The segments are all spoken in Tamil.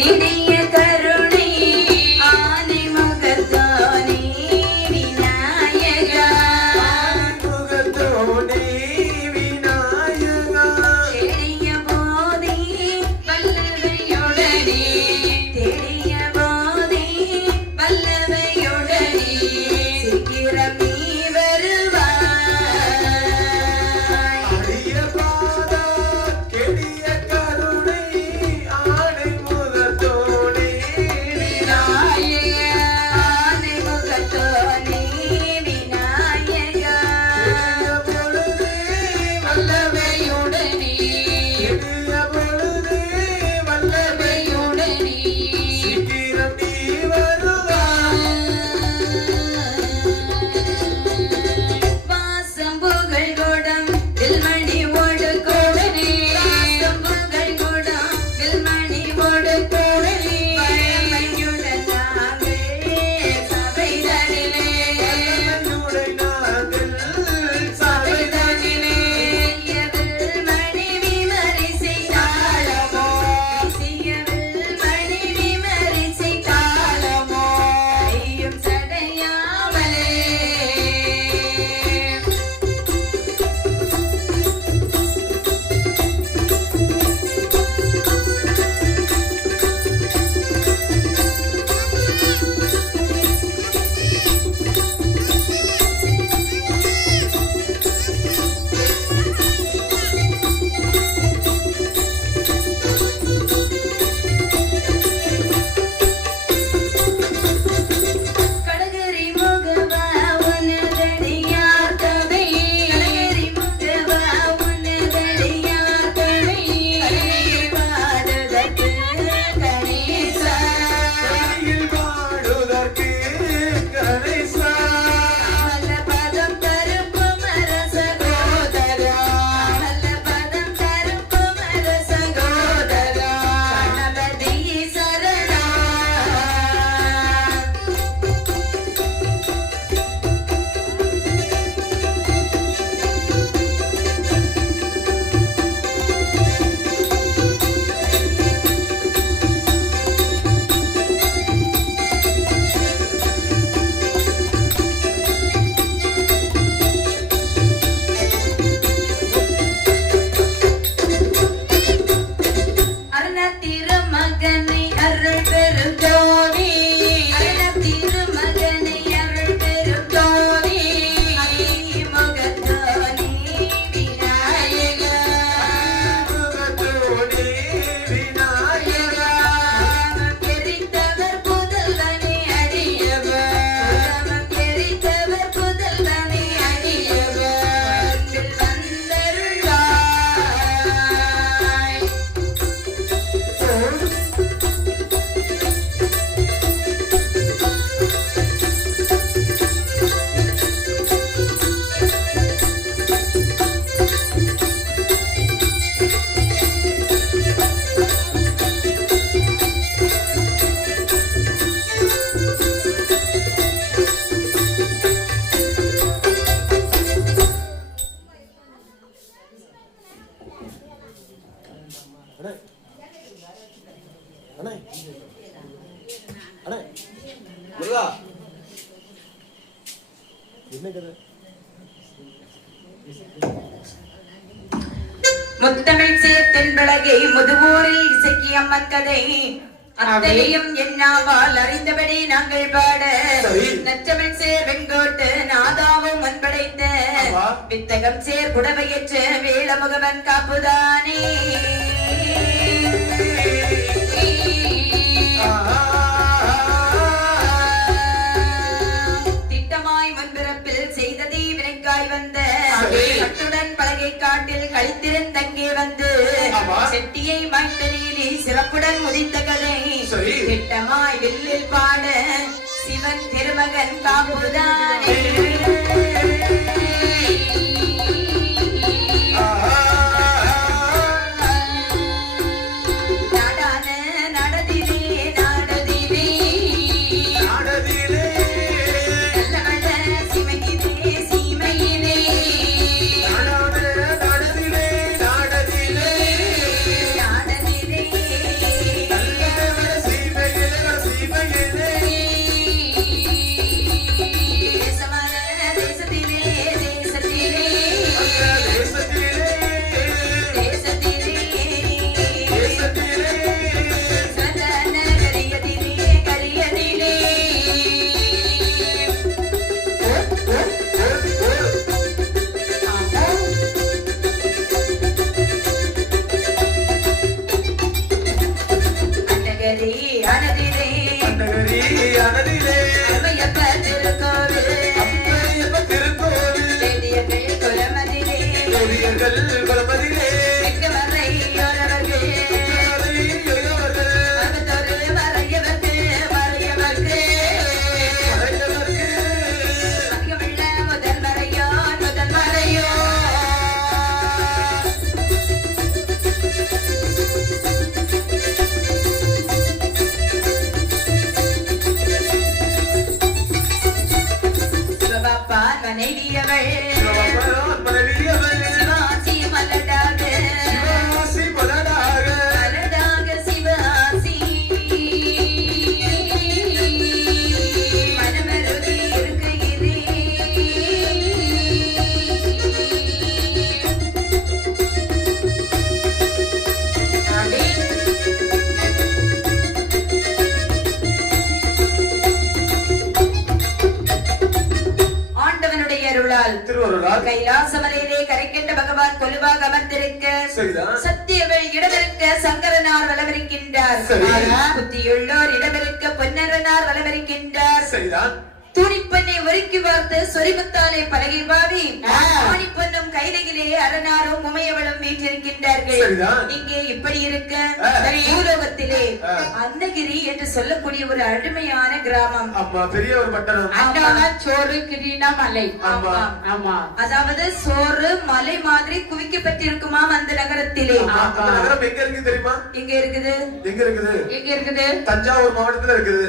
விடிய கரு மகனை அருள் பெருந்தோனி அண்ணே அண்ணே அண்ணே முருகா. என்ன கதை? முத்தமிழ் சேர்த்தன்பழகை முதுகூரில் இசக்கி அம்மன் கதை அத்தையும் என்னாவால் அறிந்தபடி நாங்கள் பாட. நச்சமிழ் சேர் வெங்கோட்டு நாதாவும் அன்படைத்த. வித்தகம் சேர் புடவையற்ற வேலமுகவன் காப்புதானே. களித்திருந்தங்கே வந்து செட்டியை மாய்த்தனியிலே சிறப்புடன் உதித்த கதை திட்டமாய் வில்லில் பாட சிவன் திருமகன் காப்புதான் I ali, olha ali. கைலாசமலையிலே கரைக்கண்ட பகவான் கொலுவாக அமர்ந்திருக்க சத்தியவள் இடமிருக்க சங்கரனார் வளமிருக்கின்றார். புத்தியுள்ளோர் இடமிருக்க பொன்னரனார் வளமிருக்கின்றார். துணிப்பெண்ணை ஒருக்கி பார்த்து சொரிமுத்தாலே பலகை பாவி. ஆணிப்பொன்னும் கைலையிலே அரணாரும் உமையவளும் வீற்றிருக்கின்றார்கள். இங்கே இப்படி இருக்க. பூலோகத்திலே ஆ. அன்னகிரி என்று சொல்லக்கூடிய ஒரு அருமையான கிராமம். பெரிய ஒரு பட்டணம். அண்ணானா சோறு கிரீனா மலை. ஆமா. ஆமா. அதாவது சோறு மலை மாதிரி குவிக்கப்பட்டிருக்குமாம் அந்த நகரத்திலே? ஆமா. அந்த நகரம் எங்க இருக்கு தெரியுமா? இங்க இருக்குது? எங்க இருக்குது? எங்க இருக்குது? தஞ்சாவூர் மாவட்டத்துல இருக்குது.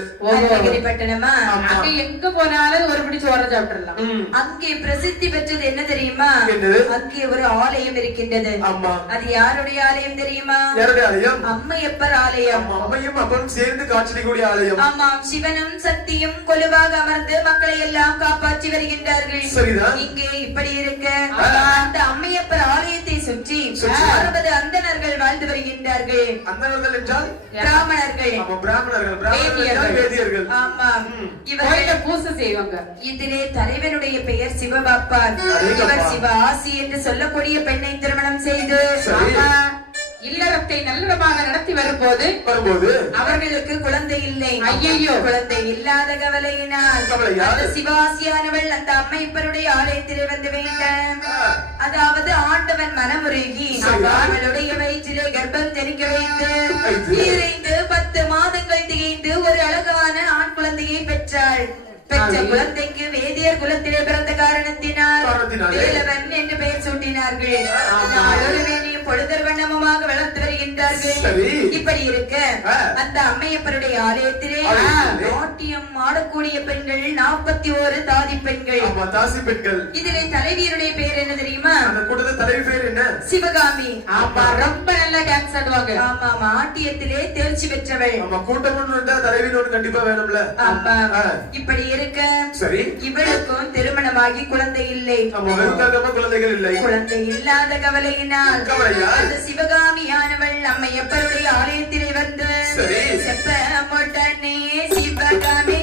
பட்டணமா. அங்க எங்க போனாலும் ஒரு பிடி சோறு சாப்பிடலாம் ம். அங்கே பிரசித்தி பெற்றது என்ன தெரியுமா? அங்கே ஒரு ஆலயம் இருக்கின்றது. அது யாருடைய ஆலயம் தெரியுமா? அம்மையப்பர் ஆலயம். அம்மையும் அப்பனும் சேர்ந்து காட்சிக்கூடிய ஆலயம். ஆமாம் சிவனும் சக்தியும் கொலுவாக அமர்ந்து மக்களை எல்லாம் காப்பாற்றி வருகின்றார்கள். சரிதான். இங்கே இப்படி இருக்க. அந்த அம்மையப்பர் ஆலயத்தை சுற்றி. அறுபது அந்தணர்கள் வாழ்ந்து வருகின்றார்கள். அந்தவர்கள் என்றால்? பிராமணர்கள். ஆமா பிராமணர்கள் பிராமணர்கள் ஆமாம். இவர்கள் பூசை செய்வாங்க இதிலே தலைவனுடைய பெயர் அடேங்கப்பா. இவர் சிவ ஆசி என்று சொல்லக்கூடிய பெண்ணை திருமணம் செய்து. இல்லறத்தை நல்லறமாக நடத்தி வரும்போது வரும்போது அவர்களுக்கு குழந்தை இல்லை ஐயையோ. குழந்தை இல்லாத கவலையினால். அந்த சிவாசியானவள் அந்த அம்மைப்பருடைய ஆலயத்திலே வந்து வேண்ட ஆ. அதாவது ஆண்டவன் மனமுருகி. அவளுடைய வயிற்றிலே கர்ப்பம் தெரிக்க வைத்து வைத்து. இறைந்து பத்து மாதங்கள் திகைந்து ஒரு அழகான ஆண் குழந்தையை பெற்றாள் பெற்ற ஆமே. குழந்தைக்கு வேதியர் குலத்திலே பிறந்த காரணத்தினால். வேலவன் என்று பெயர் சூட்டினார்கள் ஆமா. நாளொருவேனையும் பொழுதர் வண்ணமுமாக வளர்த்து வருகின்றார்கள். இப்படி இருக்க. அந்த அம்மையப்பருடைய ஆலயத்திலே. நாட்டியம் ஆடக்கூடிய பெண்கள் நாற்பத்தி ஓரு தாதி பெண்கள் ஆமா தாசி பெண்கள் இதிலே தலைவியருடைய பெயர் என்ன தெரியுமா கூட்டத்து தலைவி பேர் என்ன சிவகாமி ஆமா ரொம்ப நல்லா டான்ஸ் ஆடுவாங்க ஆமாம் ஆட்டியத்திலே தேர்ச்சி பெற்றவள் ஆமா கூட்டம் இருந்தா தலைவின்னு ஒண்ணு கண்டிப்பா வேணும்ல ஆமா. இப்படி இருக்க சரி இவளுக்கும் திருமணமாகி குழந்தை இல்லை குழந்தைகள் இல்லை குழந்தை இல்லாத கவலையினால். அந்த சிவகாமியானவள் அம்மையப்பருடைய ஆலயத்திலே வந்து. செப்ப முட்டனே சிவகாமி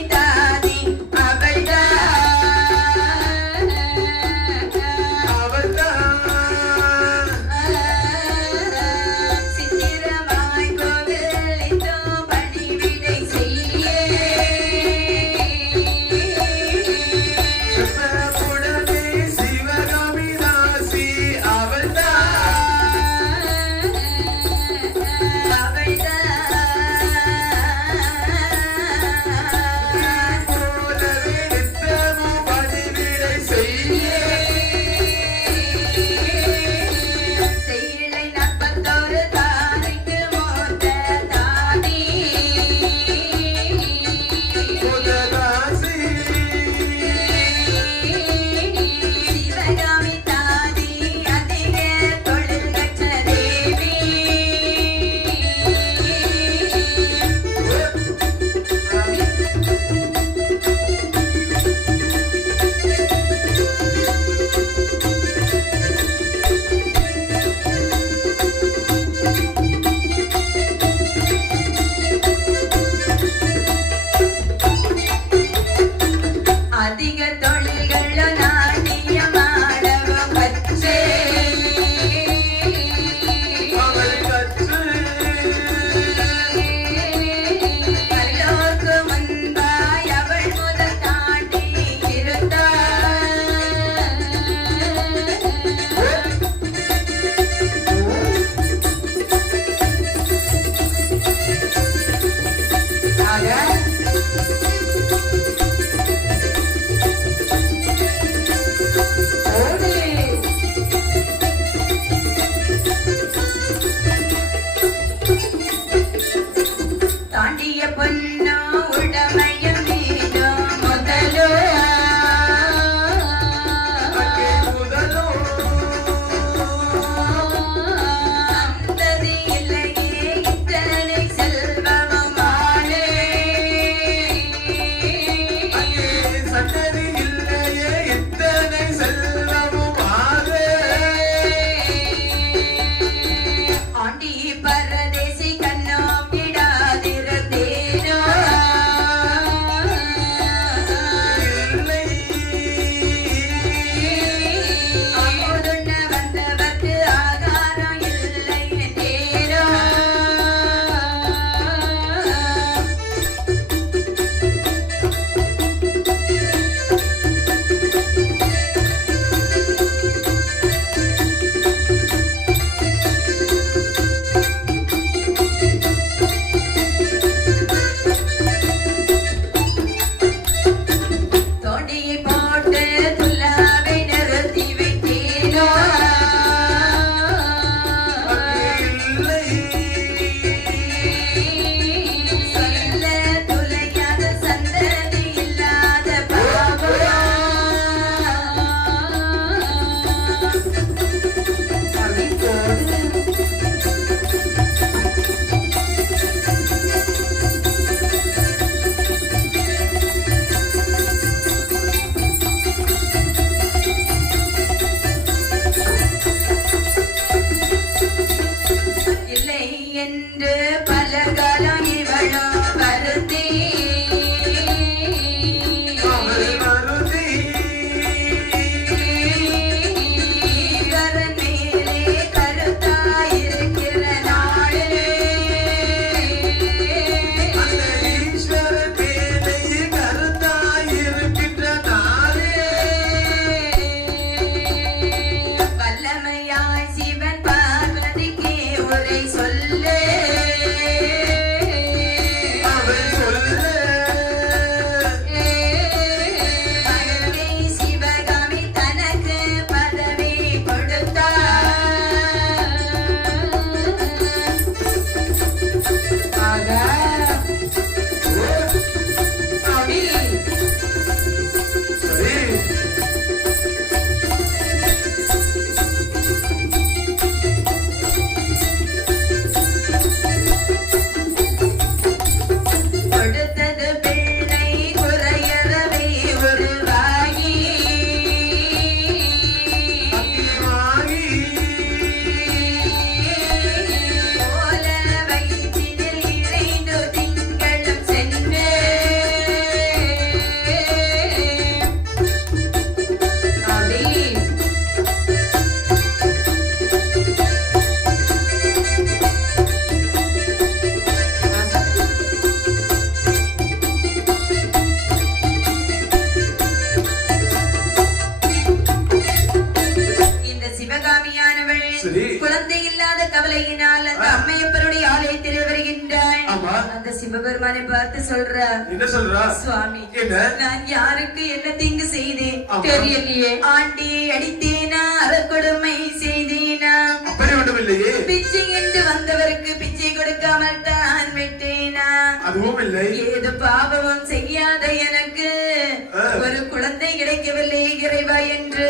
கிடைக்கவில்லை இறைவா என்று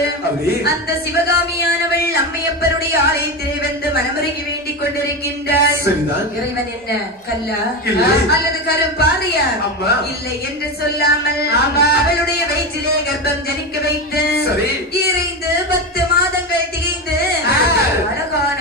அந்த சிவகாமியானவள் அம்மையப்பருடைய ஆலயத்திலே வந்து மனமுருகி வேண்டிக் கொண்டிருக்கின்றாள் சரிதான் இறைவன் என்ன கல்லா. அல்லது கரும்பாதையா. இல்லை என்று சொல்லாமல். அவளுடைய வயிற்றிலே கர்ப்பம் ஜனிக்க வைத்து. இறைந்து பத்து மாதங்கள் திகைந்து. அழகான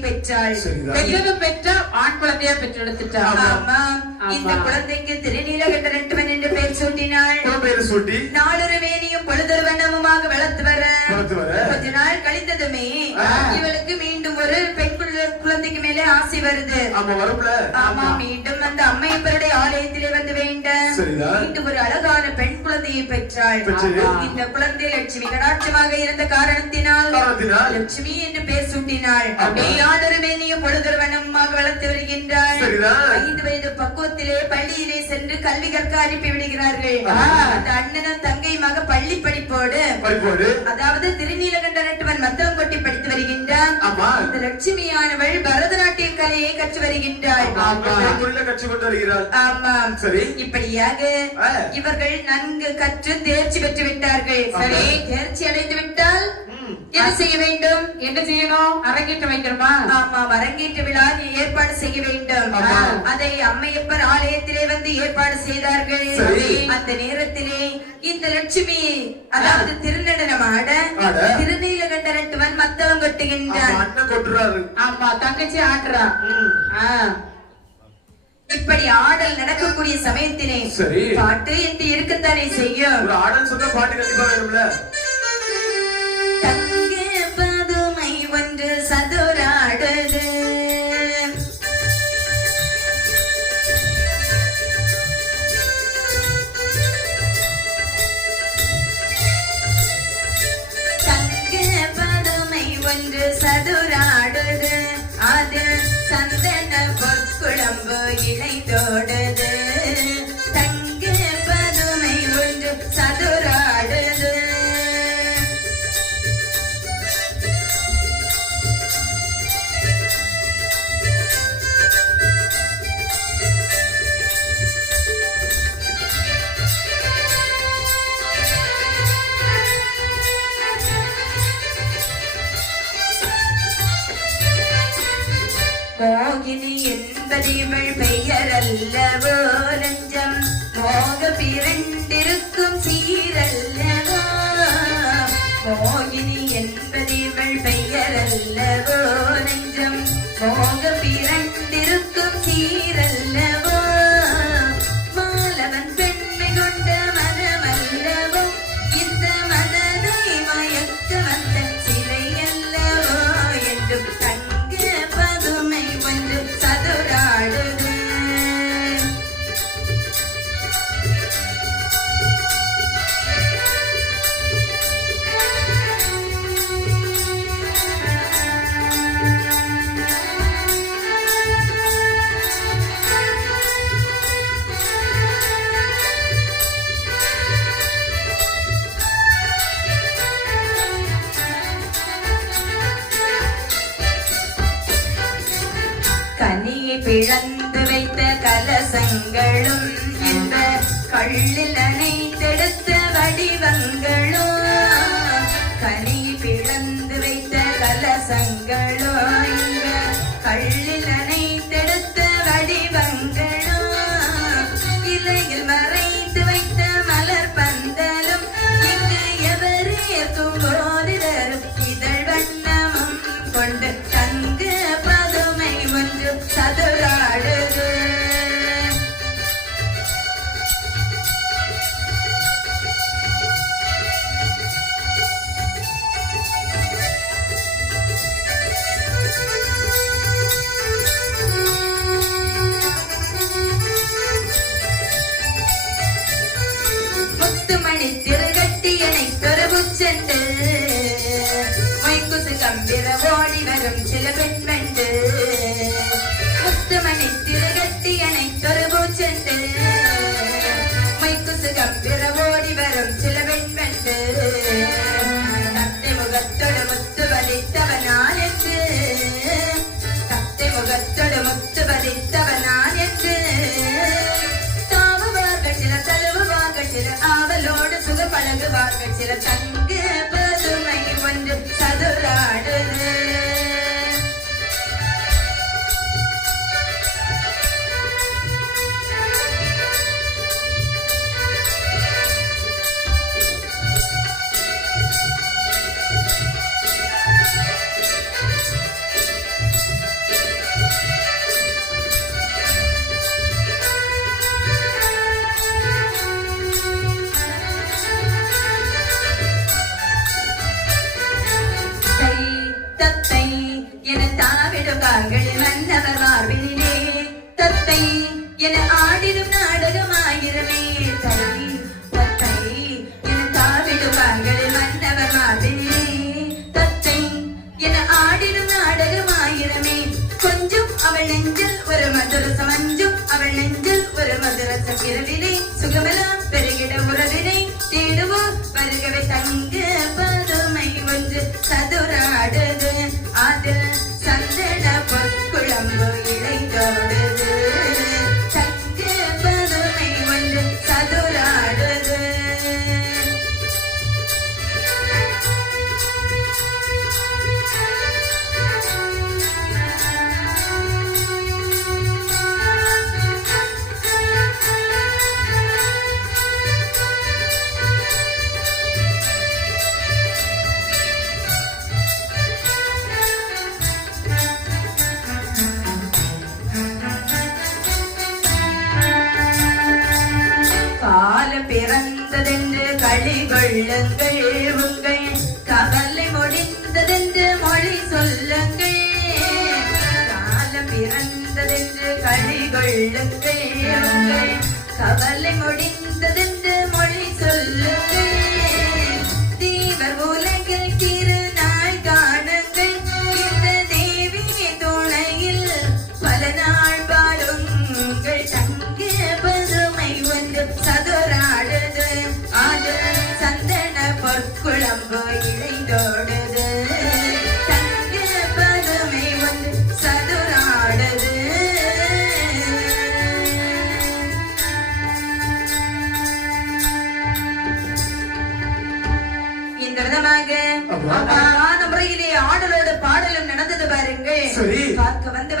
பெற்றாள். சரிதான். பெற்றது பெற்ற ஆண் குழந்தையா பெற்றெடுத்துட்டா. ஆமா. ஆமா. இந்த குழந்தைக்கு திருநீலகண்ட நட்டுவன் என்று பெயர் சூட்டினாள். உன் பேரு சூட்டி. நாளொரு வேணியும் பொழுதொரு வண்ணமுமாக வளர்த்து வர. கொஞ்ச நாள் கழிந்ததுமே. இவளுக்கு மீண்டும் ஒரு பெண் குழ- குழந்தைக்கு மேலே ஆசை வருது. ஆமா வரும்ல. ஆமா மீண்டும் அந்த அம்மையப்பருடைய ஆலயத்திலே வந்து வேண்ட. மீண்டும் ஒரு அழகான பெண் குழந்தையை பெற்றாள். இந்த குழந்தை லட்சுமி கடாட்சமாக இருந்த காரணத்தினால் லட்சுமி என்று பேர் சூட்டினாள் ஆமா. யாதொரு வேணியும் பொழுதொரு வளர்த்து வருகின்றாள். ஐந்து வயது பக்குவத்திலே பள்ளியிலே சென்று கல்வி கற்க அனுப்பி விடுகிறார்கள். அந்த அண்ணனும் தங்கையுமாக பள்ளி படிப்போடு அதாவது திருநீலகண்ட நட்டுவன் மத்தளம் கொட்டி படித்து வருகின்றான் ஆமா இந்த லட்சுமியானவள் பரதநாட்டிய கலையை கற்று வருகின்றாள் ஆமா முறையில கட்சி கொண்டு வருகிறாள் ஆமாம். சரி. இப்படியாக ஆ. இவர்கள் நன்கு கற்று தேர்ச்சி பெற்று விட்டார்கள். சரி தேர்ச்சி அடைந்து விட்டால். என்ன செய்ய வேண்டும்? என்ன செய்யணும்? அரங்கேற்றம் வைக்கணுமா? ஆமா அரங்கேற்ற விழா ஏற்பாடு செய்ய வேண்டும். அதை அம்மையப்பர் ஆலயத்திலே வந்து ஏற்பாடு செய்தார்கள். அந்த நேரத்திலே இந்த லட்சுமி அதாவது திருநடனம் ஆட ஆட. திருநீலகண்ட நட்டுவன் மத்தளம் ஆமா, கொட்டுகின்றான் அண்ணன் கொட்டுறாரு ஆமா தங்கச்சி ஆட்டுறா ம். ஆ. இப்படி ஆடல் நடக்கக்கூடிய சமயத்திலே. பாட்டு என்று இருக்கத்தானே செய்யும் ஆடல் சொன்னா பாட்டு கண்டிப்பா வேணும்ல என்பது இவள் பெயர் அல்லவோ நெஞ்சம். மோக பிறண்டிருக்கும் சீரல்லவோ. மோகினி என்பது இவள் பெயர் அல்லவோ நெஞ்சம். மோக கண்களும் இந்த கள்ளில்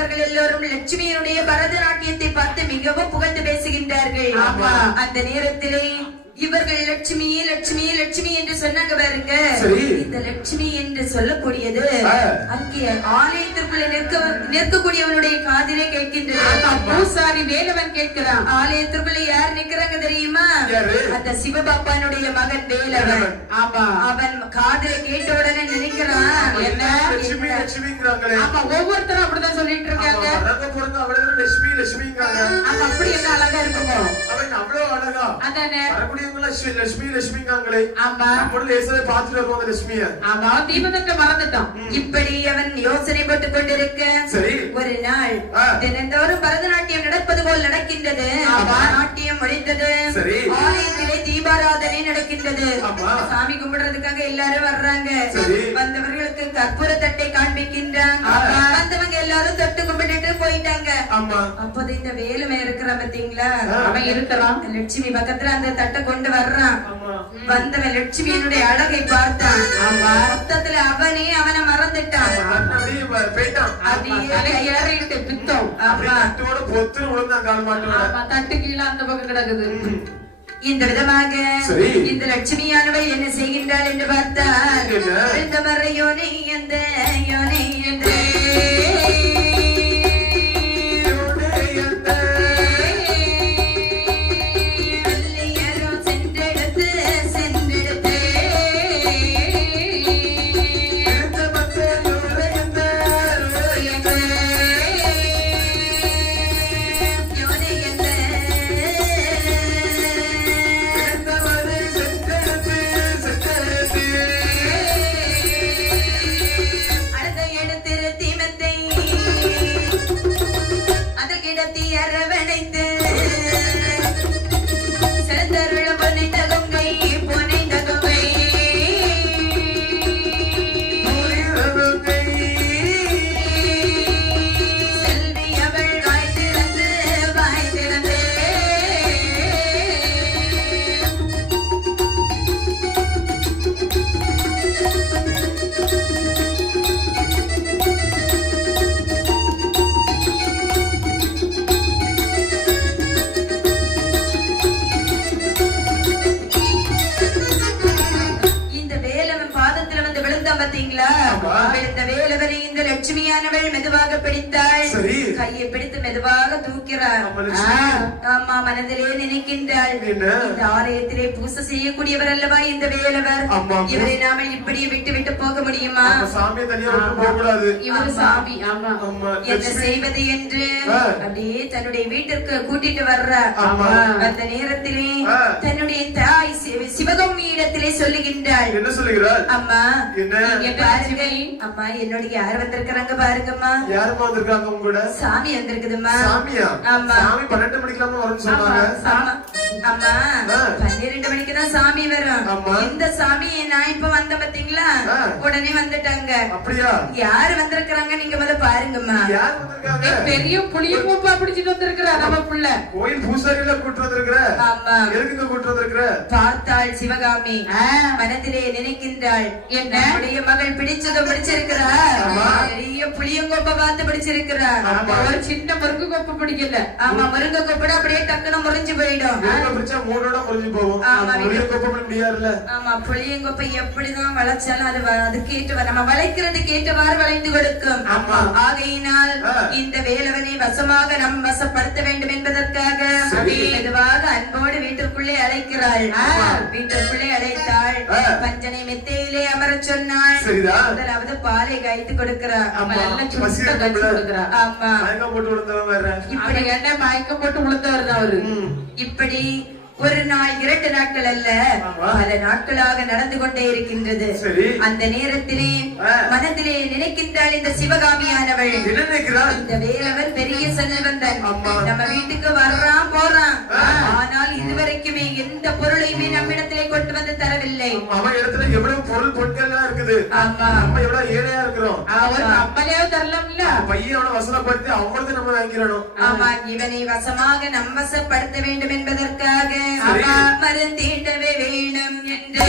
வந்தவர்கள் எல்லோரும் லட்சுமியினுடைய பரதநாட்டியத்தை பார்த்து மிகவும் புகழ்ந்து பேசுகின்றார்கள். அந்த நேரத்திலே இவர்கள் லட்சுமி லட்சுமி லட்சுமி என்று சொன்னாங்க பாருங்க. இந்த லட்சுமி என்று சொல்லக்கூடியது. அங்கே ஆலயத்திற்குள்ள நிற்க நிற்கக்கூடியவனுடைய காதிலே கேட்கின்றது பூசாரி வேலவன் கேட்கிறான் ஆலயத்திற்குள்ள யார் நிக்கிறாங்க தெரியுமா? அந்த சிவபாப்பானுடைய மகன் வேலவன். ஆமா அவன் காதுல கேட்ட உடனே நினைக்கிறான் என்ன? லட்சுமிங்கிறாங்களே. ஆமா ஒவ்வொருத்தரும் அப்படிதான் சொல்லிட்டு இருக்காங்க. ஆமா, பிறந்த அவளுக்கு லட்சுமி லட்சுமிங்கிறாங்க. அப்படி என்ன அழகா இருக்குமோ? அவ்வளவு அழகா அதானே? வரக்கூடியவங்க லட்சுமி லட்சுமி லட்சுமிங்காங்களே ஆமா. பார்த்துட்டு லட்சுமிய. ஆமா தீபத்தை மறந்துட்டோம். இப்படி அவன் யோசனை போட்டுக் கொண்டிருக்க. சரி. ஒரு நாள். தினந்தோறும் பரதநாட்டியம் நடப்பது போல் நடக்கின்றது. ஆமா. நாட்டியம் முடிந்தது சரி. ஆலயத்திலே தீபாராதனை நடக்கின்றது. சாமி கும்பிடுறதுக்காக எல்லாரும் வர்றாங்க. வந்தவர்களுக்கு கற்பூர தட்டை காண்பிக்கின்றாங்க. வந்தவங்க எல்லாரும் தொட்டு கும்பிட்டுட்டு போயிட்டாங்க. அப்போது இந்த வேலுமை இருக்கிற பாத்தீங்களா. அவன் இருக்கிறான். லட்சுமி பக்கத்துல அந்த தட்டை கொண்டு வர்றான். வந்தவன் லட்சுமியினுடைய அழகை பார்த்தான். மொத்தத்துல அவனே அவனை மறந்துட்டான். ஏறிட்டு பித்தம். தட்டு கீழே அந்த பக்கம் கிடக்குது. இந்த விதமாக. இந்த லட்சுமியானவள் என்ன செய்கின்றாள் என்று பார்த்தால்? இந்த மர யோனை யோனை எந்த செய்யக்கூடியவர் அல்லவா இந்த வேலவர். இவரை நாம இப்படியே விட்டு விட்டு போக முடியுமா? தனியா போக கூடாது இவரு. சாமி ஆமா. என்ன செய்வது என்று. அப்படியே தன்னுடைய வீட்டிற்கு கூட்டிட்டு வர்ற. அந்த நேரத்திலே. தன்னுடைய தாய் சிவ- சிவகம்மியிடத்திலே சொல்லுகின்றாள். என்ன சொல்லுகிறார் அம்மா பாருங்க. அம்மா என்னோட யார் வந்திருக்கிறாங்க பாருங்கம்மா. யாருமா வந்திருக்காங்க உங்க கூட? சாமி வந்திருக்குதும்மா. சாமியா? ஆமா. சாமி பன்னெண்டு மணிக்கெல்லாம வரும்னு சொன்னாங்க. ஆமா. பன்னிரெண்டு மணிக்கு தான் சாமி வரும். இந்த சாமி நான் இப்ப வந்த பாத்தீங்களா. உடனே வந்துட்டாங்க. அப்படியா? யாரு வந்திருக்கிறாங்க நீங்க முதல்ல பாருங்கம்மா. யார் வந்திருக்காங்க? பெரிய புளிய மூப்பா பிடிச்சிட்டு வந்திருக்கிறா நம்ம புள்ள. கோயில் பூசாரியில கூட்டு வந்திருக்கிற? ஆமா. எதுக்குங்க கூட்டு வந்திருக்கிற? பார்த்தாள் சிவகாமி. மனதிலே நினைக்கின்றாள். என்ன? என்னுடைய மகள் பிடிச்சதோ பிடிச்சிருக்கிறா. பெரிய புளியங்கொப்ப பார்த்து பிடிச்சிருக்கிறா. ஒரு சின்ன முறுக்கு கொப்பு பிடிக்கல. ஆமா முருங்கை கொப்பட அப்படியே டக்குன்னு முறிஞ்சு போயிடும். முடிஞ்சு போகும். ஆமா. முடிய கொப்ப முடியாதுல்ல ஆமா புளியங்கொப்பை எப்படிதான் வளைச்சாலும் அது வ- அதுக்கு ஏற்ற நம்ம வளைக்கிறதுக்கு ஏற்றவாறு வளைந்து கொடுக்கும் ஆமா. ஆகையினால். இந்த வேலவனை வசமாக நம் வசப்படுத்த வேண்டும் என்பதற்காக. மெதுவாக அன்போடு வீட்டிற்குள்ளே அழைக்கிறாள் ஆ. வீட்டிற்குள்ளே அழைத்தாள். பஞ்சனை மெத்தையிலே அமரச் சொன்னாள். முதலாவது பாலை காய்த்து கொடுக்கிறார் ஆமா. இப்படி எண்ணெய் மயக்கம் போட்டு உளுந்தவர் தான் அவரு. இப்படி ஒரு நாள் இரண்டு நாட்கள் அல்ல. பல நாட்களாக நடந்து கொண்டே இருக்கின்றது. அந்த நேரத்திலே. மனதிலே நினைக்கின்றாள் இந்த சிவகாமியானவள். இந்த வேலவர் பெரிய செல்வந்தன். நம்ம வீட்டுக்கு வர்றான் போறான். ஆனால் இதுவரைக்குமே எந்த பொருளையுமே நம்மிடத்திலே கொண்டு வந்து தரவில்லை. அவன் இடத்துல எவ்வளவு பொருள் பொருட்கள்லாம் இருக்குது. ஆமா. நம்ம எவ்வளவு ஏழையா இருக்கிறோம். அவர் நம்மளையாவது தரலாம்ல. பையன் அவனை வசனப்படுத்தி அவங்களது நம்ம வாங்கிடணும். ஆமா இவனை வசமாக நம்பசப்படுத்த வேண்டும் என்பதற்காக சரி. ஆமா, மருந்திடவே வேணும் என்று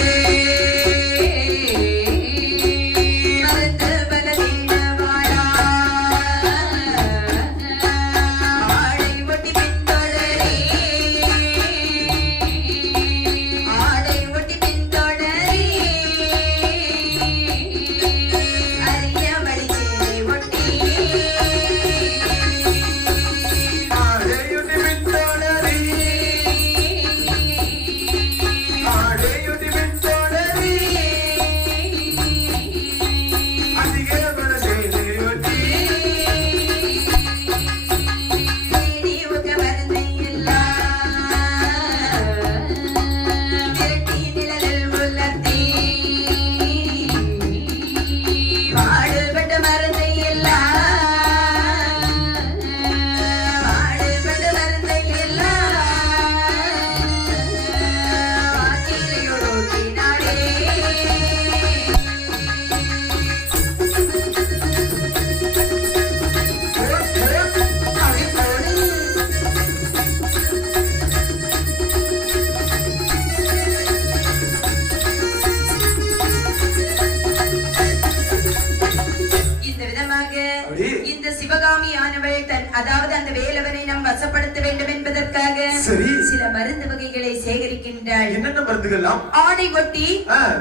சேகரிக்கின்றாள் என்னென்ன மருந்துகள்லாம்? ஆடை ஒட்டி.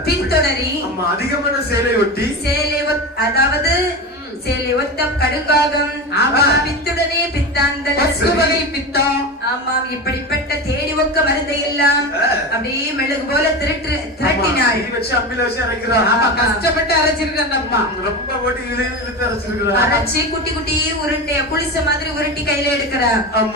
பின்தொடரி. ஆமா அதிகமான சேலை ஒட்டி. சேலை அதாவது சேலை ஒத்த கடுக்காகம் ஆமா. பித்துடனே பித்தாந்தல் பசுவலை பித்தம் ஆமாம் இப்படிப்பட்ட தேடி ஒக்க மருந்தை எல்லாம். அப்படியே மெழுகு போல திருட்டு திரட்டினாள். வச்சு அம்மில வச்சு அரைக்கிறான் ஆமா கஷ்டப்பட்டு அரைச்சிருக்க அந்த அம்மா ரொம்ப போட்டு இழுத்து இழுத்து அரைச்சிருக்கிறான் அரைச்சி குட்டி குட்டி உருண்டை புளிச மாதிரி உருட்டி கையில எடுக்கிறா. ஆமா.